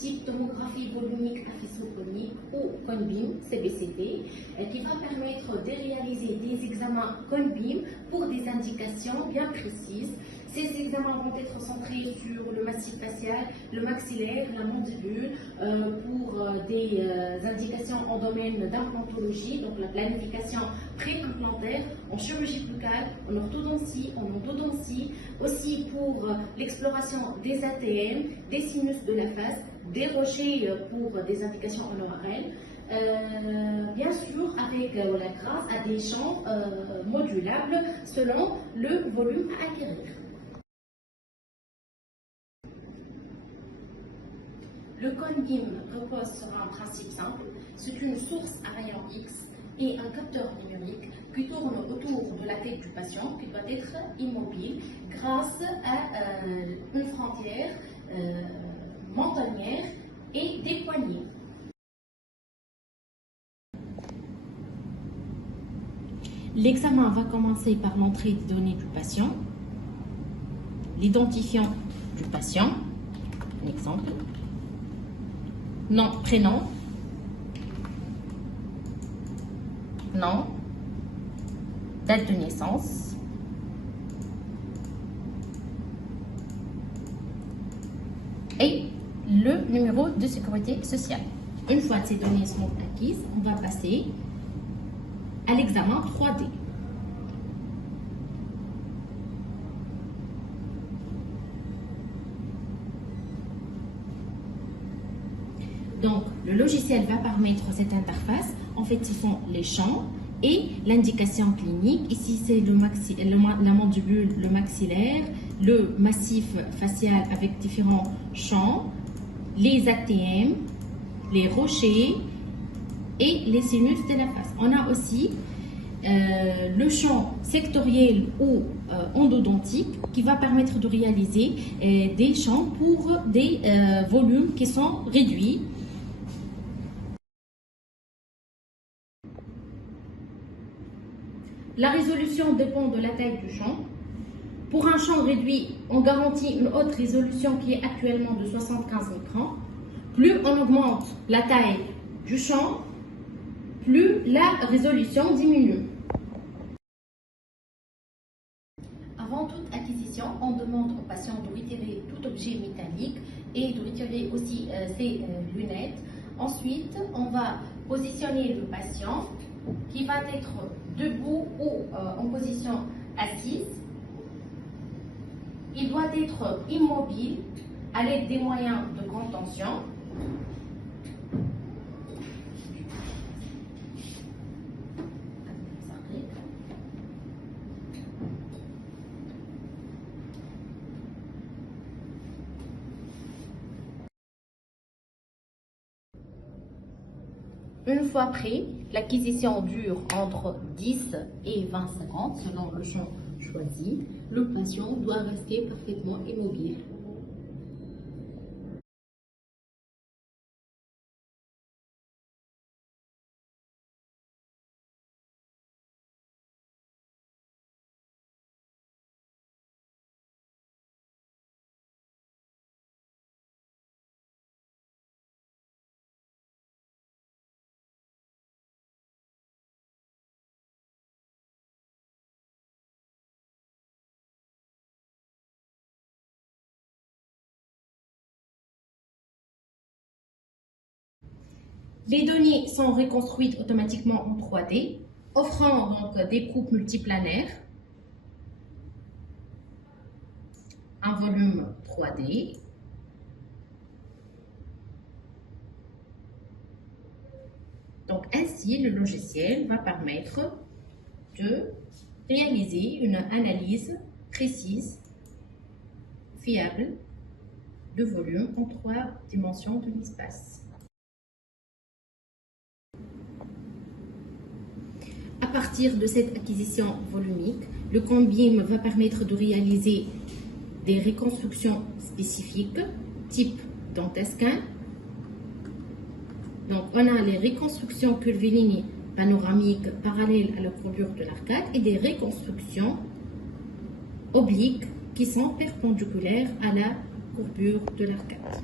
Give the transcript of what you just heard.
type tomographie volumique aphysoconique ou CONBIM, CBCT, qui va permettre de réaliser des examens CONBIM pour des indications bien précises. Ces examens vont être centrés sur le massif facial, le maxillaire, la mandibule, pour des indications en domaine d'implantologie, donc la planification pré-implantaire, en chirurgie buccale, en orthodontie, en endodontie, aussi pour l'exploration des ATM, des sinus de la face, des rochers pour des indications en ORL. Bien sûr, grâce à des champs modulables selon le volume à acquérir. Le CONBIM repose sur un principe simple, c'est une source à rayon X et un capteur numérique qui tourne autour de la tête du patient qui doit être immobile grâce à une frontière mentonnière et des poignées. L'examen va commencer par l'entrée des données du patient, l'identifiant du patient, un exemple, nom, prénom, nom, date de naissance, et le numéro de sécurité sociale. Une fois ces données sont acquises, on va passer à l'examen 3D. Donc, le logiciel va permettre cette interface. En fait, ce sont les champs et l'indication clinique. Ici, c'est la mandibule, le maxillaire, le massif facial avec différents champs, les ATM, les rochers et les sinus de la face. On a aussi le champ sectoriel ou endodontique qui va permettre de réaliser des champs pour des volumes qui sont réduits. La résolution dépend de la taille du champ. Pour un champ réduit, on garantit une haute résolution qui est actuellement de 75 microns. Plus on augmente la taille du champ, plus la résolution diminue. Avant toute acquisition, on demande au patient de retirer tout objet métallique et de retirer aussi ses lunettes. Ensuite, on va positionner le patient qui va être debout ou en position assise. Il doit être immobile à l'aide des moyens de contention. Une fois prêt, l'acquisition dure entre 10 et 20 secondes selon le champ choisi. Le patient doit rester parfaitement immobile. Les données sont reconstruites automatiquement en 3D, offrant donc des coupes multiplanaires, un volume 3D, donc ainsi le logiciel va permettre de réaliser une analyse précise, fiable, de volume en 3 dimensions de l'espace. À partir de cette acquisition volumique, le CONBIM va permettre de réaliser des reconstructions spécifiques, type dentesquin. Donc, on a les reconstructions curviligne panoramiques parallèles à la courbure de l'arcade et des reconstructions obliques qui sont perpendiculaires à la courbure de l'arcade.